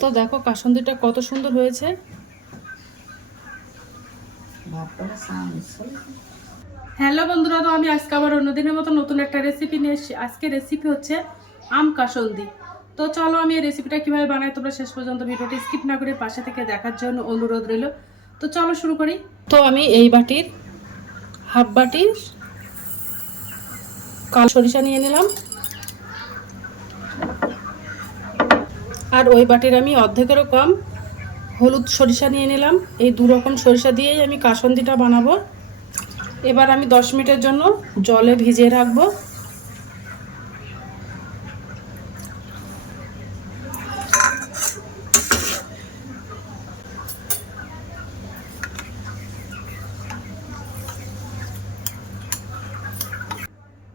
তো দেখো কাসন্দিটা কত সুন্দর হয়েছে। হ্যালো বন্ধুরা তো আমি আজকে আবার অন্যদিনের মতো নতুন একটা রেসিপি নিয়ে এসেছি। আজকে রেসিপি হচ্ছে আম কাসন্দি। তো চলো আমি এই রেসিপিটা কীভাবে বানাই তোমরা শেষ পর্যন্ত ভিডিওটি স্কিপ না করে পাশে থেকে দেখার জন্য অনুরোধ রইল। তো চলো শুরু করি। তো আমি এই বাটির হাফ বাটির কাল সরিষা নিয়ে নিলাম। আর ওই বাটির আমি অর্ধেকেরও কম হলুদ সরিষা নিয়ে নিলাম। এই দু রকম সরিষা দিয়েই আমি কাসন্দিটা বানাবো। এবার আমি দশ মিনিটের জন্য জলে ভিজিয়ে রাখব।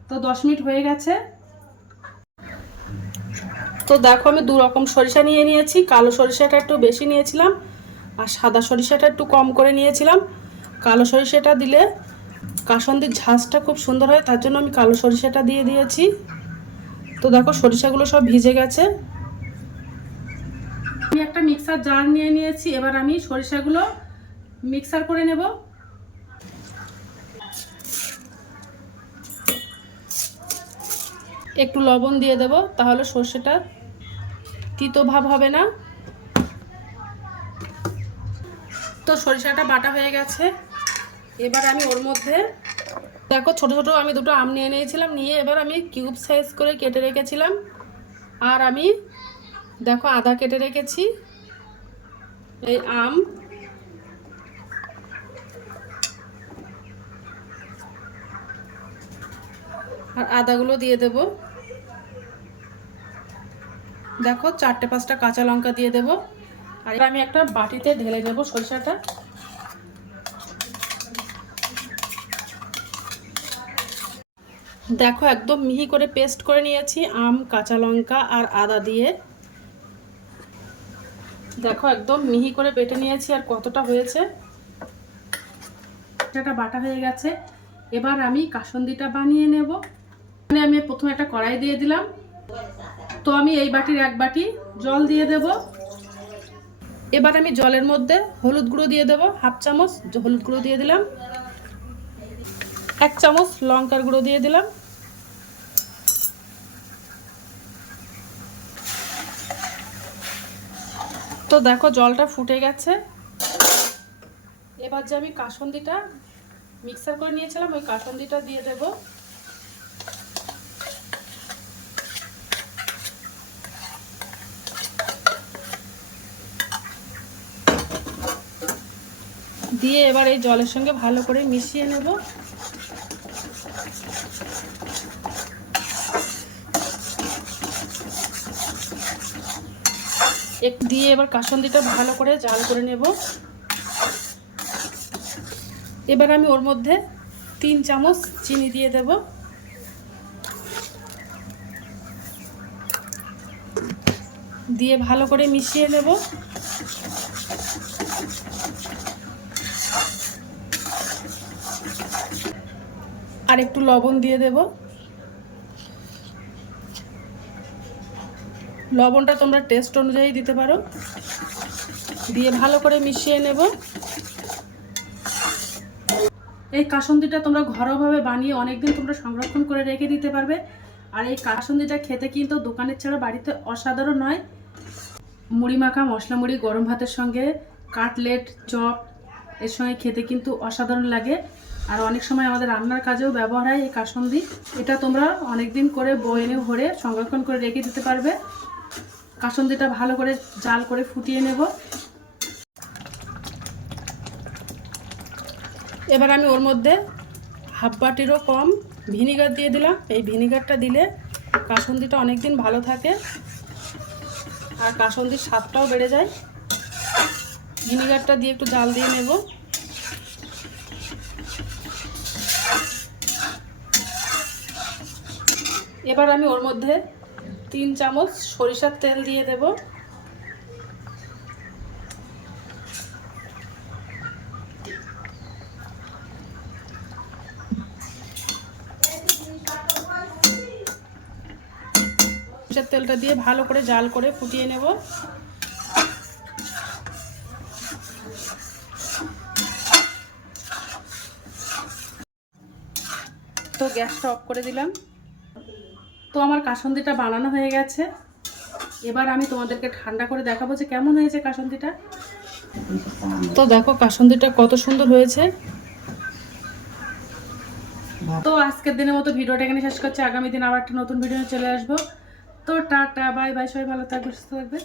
তো দশ মিনিট হয়ে গেছে। তো দেখো আমি দু রকম সরিষা নিয়ে নিয়েছি। কালো সরিষাটা একটু বেশি নিয়েছিলাম আর সাদা সরিষাটা একটু কম করে নিয়েছিলাম। কালো সরিষাটা দিলে কাসন্দির ঝাঁজটা খুব সুন্দর হয়, তার জন্য আমি কালো সরিষাটা দিয়ে দিয়েছি। তো দেখো সরিষাগুলো সব ভিজে গেছে। আমি একটা মিক্সার জার নিয়ে নিয়েছি, এবার আমি সরিষাগুলো মিক্সার করে নেব। একটু লবণ দিয়ে দেব, তাহলে সর্ষেটা তিতো ভাব হবে না। তো সরিষাটা বাটা হয়ে গেছে। এবার আমি ওর মধ্যে, দেখো ছোট ছোট আমি দুটো আম নিয়ে নিয়েছিলাম, নিয়ে এবার আমি কিউব সাইজ করে কেটে রেখেছিলাম। আর আমি, দেখো আদা কেটে রেখেছি। এই আম আর আদাগুলো দিয়ে দেব। দেখো চারটে পাঁচটা কাঁচা লঙ্কা দিয়ে দেব। আর আমি একটা বাটিতে ঢেলে নেব সরিষাটা। দেখো একদম মিহি করে পেস্ট করে নিয়েছি আম, কাঁচা লঙ্কা আর আদা দিয়ে। দেখো একদম মিহি করে বেটে নিয়েছি আর কতটা হয়েছে। এটা বাটা হয়ে গেছে। এবার আমি কাসন্দিটা বানিয়ে নেব। মানে আমি প্রথমে একটা কড়াই দিয়ে দিলাম। তো আমি এই বাটির এক বাটি জল দিয়ে দেব। এবার আমি জলের মধ্যে হলুদ গুঁড়ো দিয়ে দেব, হাফ চামচ হলুদ গুঁড়ো দিয়ে দিলাম। এক চামচ লঙ্কার গুঁড়ো দিয়ে দিলাম। তো দেখো জলটা ফুটে গেছে। এবার যে আমি কাসন্দিটা মিক্সার করে নিয়েছিলাম, ওই কাসন্দিটা দিয়ে দেব। দিয়ে এবার এই জলের সঙ্গে ভালো করে মিশিয়ে নেব। এক দিয়ে এবার কাসন্দিটা ভালো করে জাল করে নেব। এবার আমি ওর মধ্যে তিন চামচ চিনি দিয়ে দেব। দিয়ে ভালো করে মিশিয়ে নেব। আর একটু লবণ দিয়ে দেব। লবণটা তোমরা টেস্ট অনুযায়ী দিতে পারো। দিয়ে ভালো করে মিশিয়ে নেব। এই কাসন্দিটা তোমরা ঘরোয়াভাবে বানিয়ে অনেকদিন তোমরা সংরক্ষণ করে রেখে দিতে পারবে। আর এই কাসন্দিটা খেতে কিন্তু দোকানের ছাড়া বাড়িতে অসাধারণ নয়। মুড়ি মাখা মশলা মুড়ি, গরম ভাতের সঙ্গে, কাটলেট, চপ, এর সঙ্গে খেতে কিন্তু অসাধারণ লাগে। আর অনেক সময় আমাদের রান্নার কাজেও ব্যবহার হয় এই কাসন্দি। এটা তোমরা অনেক দিন করে বয়েনে ভরে সংরক্ষণ করে রেখে দিতে পারবে। কাসন্দিটা ভালো করে জাল করে ফুটিয়ে নেব। এবার আমি ওর মধ্যে হাফ বাটিরও কম ভিনিগার দিয়ে দিলাম। এই ভিনিগারটা দিলে কাসন্দিটা অনেক দিন ভালো থাকে আর কাসন্দির স্বাদটাও বেড়ে যায়। ভিনিগারটা দিয়ে একটু জাল দিয়ে নেব। এবার আমি ওর মধ্যে তিন চামচ সরিষার তেল দিয়ে দেব। সরষের তেলটা দিয়ে ভালো করে জাল করে ফুটিয়ে নেব। তো গ্যাসটা অফ করে দিলাম। তো আমার কাসন্দিটা বানানো হয়ে গেছে। এবার আমি তোমাদেরকে ঠান্ডা করে দেখাবো যে কেমন হয়েছে কাসন্দিটা। তো দেখো কাসন্দিটা কত সুন্দর হয়েছে। তো আজকের দিনের মতো ভিডিওটা এখানে শেষ করছি। আগামী দিন আবার একটা নতুন ভিডিও চলে আসব। তো টাটা, বাই বাই, সবাই ভালো থাকবে, সুস্থ থাকবে।